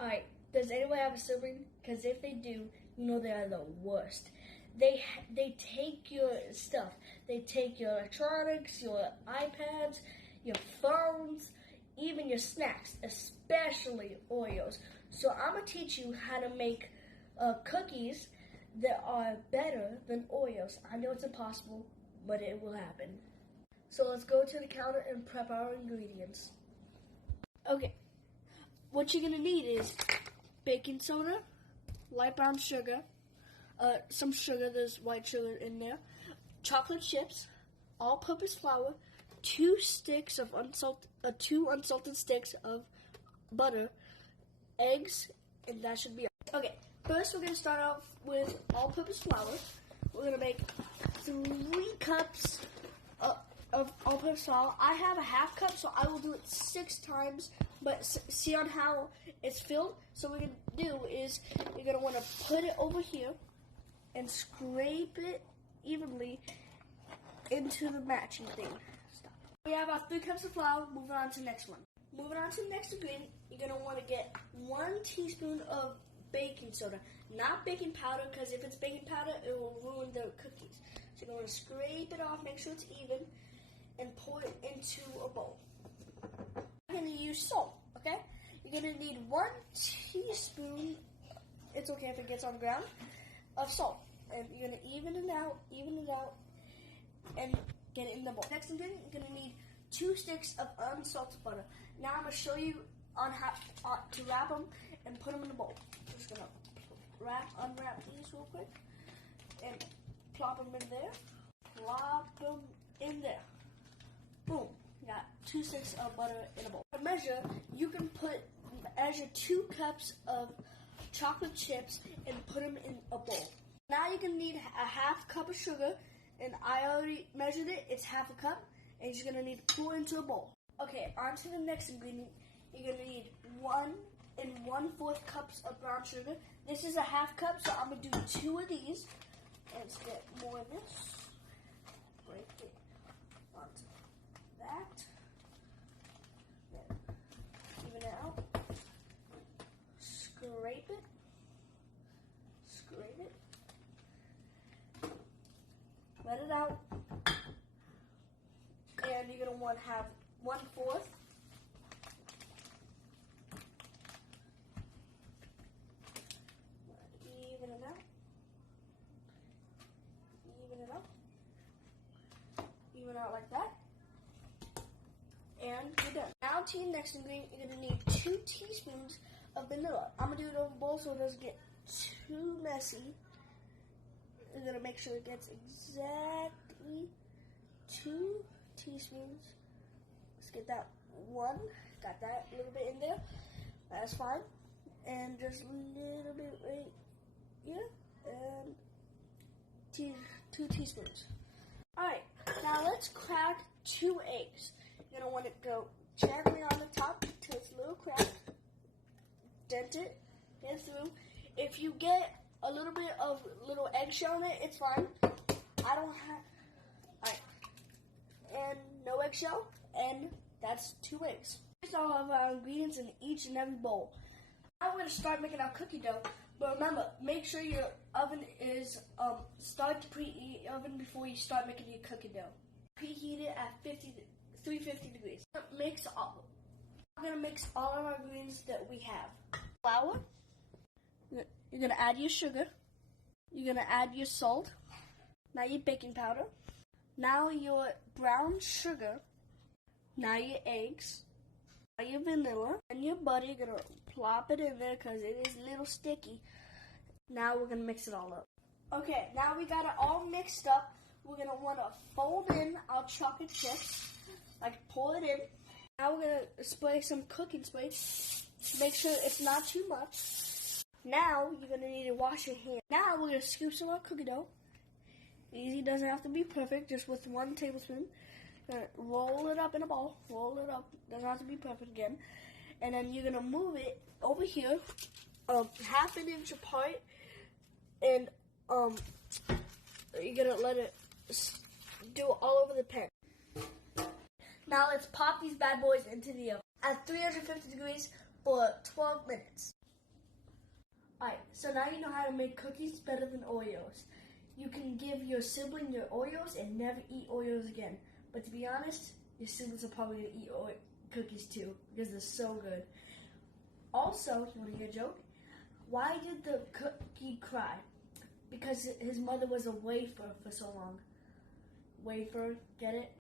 Alright, does anyone have a sibling? Because if they do, you know they are the worst. They take your stuff. They take your electronics, your iPads, your phones, even your snacks, especially Oreos. So I'm going to teach you how to make cookies that are better than Oreos. I know it's impossible, but it will happen. So let's go to the counter and prep our ingredients. Okay, what you're going to need is baking soda, light brown sugar, some sugar, there's white sugar in there, chocolate chips, all-purpose flour, two unsalted sticks of butter, eggs, and that should be it. Okay, first we're going to start off with all-purpose flour. We're going to make 3 cups of all-purpose flour. I have a half cup, so I will do it 6 times, but see on how it's filled? So what we're going to do is you're going to want to put it over here and scrape it evenly into the matching thing. Stop. We have our 3 cups of flour. Moving on to the next one. Moving on to the next ingredient, you're going to want to get 1 teaspoon of baking soda. Not baking powder, because if it's baking powder, it will ruin the cookies. So you're going to scrape it off, make sure it's even, and pour it into a bowl. You're going to use salt, okay? You're going to need 1 teaspoon, it's okay if it gets on the ground, of salt. And you're going to even it out, and get it in the bowl. Next ingredient, you're going to need 2 sticks of unsalted butter. Now I'm going to show you on how to wrap them and put them in the bowl. I'm just going to unwrap these real quick and plop them in there. Plop them in there. Boom. You got 2 sticks of butter in a bowl. To measure, you can measure 2 cups of chocolate chips and put them in a bowl. Now you're going to need a half cup of sugar, and I already measured it. It's half a cup, and you're just going to need to pour into a bowl. Okay, on to the next ingredient. You're going to need 1 1/4 cups of brown sugar. This is a half cup, so I'm going to do 2 of these. Let's get more of this. Break it onto that. Then even it out. Scrape it. Scrape it. Let it out. And you're going to want to have 1/4. Even it out. Even it out. Even out like that. And you're done. Now to your next ingredient, you're going to need 2 teaspoons of vanilla. I'm going to do it over a bowl so it doesn't get too messy. You're going to make sure it gets exactly 2 teaspoons. Let's get that 1. Got that little bit in there. That's fine. And just a little bit right here. And 2 teaspoons. Alright, now let's crack 2 eggs. You're going to want to go gently on the top until it's a little cracked. Dent it. Get through. If you get a little bit of little eggshell in it, it's fine. I don't have. Alright. And no eggshell. And that's 2 eggs. Here's all of our ingredients in each and every bowl. Now we're going to start making our cookie dough. But remember, make sure your oven is, start to preheat your oven before you start making your cookie dough. Preheat it at 350 degrees. I'm going to mix all of our ingredients that we have. Flour. You're going to add your sugar. You're going to add your salt. Now your baking powder. Now your brown sugar. Now your eggs. Now your vanilla. And your butter. You're going to plop it in there because it is a little sticky. Now we're going to mix it all up. Okay, now we got it all mixed up. We're going to want to fold in our chocolate chips. Like pour it in. Now we're going to spray some cooking spray. Make sure it's not too much. Now you're going to need to wash your hands. Now we're going to scoop some of our cookie dough. Easy, doesn't have to be perfect, just with 1 tablespoon. Roll it up in a ball. Roll it up. Doesn't have to be perfect again. And then you're going to move it over here, half an inch apart. And you're going to let it do all over the pan. Now let's pop these bad boys into the oven at 350 degrees for 12 minutes. So now you know how to make cookies better than Oreos. You can give your sibling your Oreos and never eat Oreos again. But to be honest, your siblings are probably going to eat cookies too because they're so good. Also, you want to hear a joke? Why did the cookie cry? Because his mother was a wafer for so long. Wafer, get it?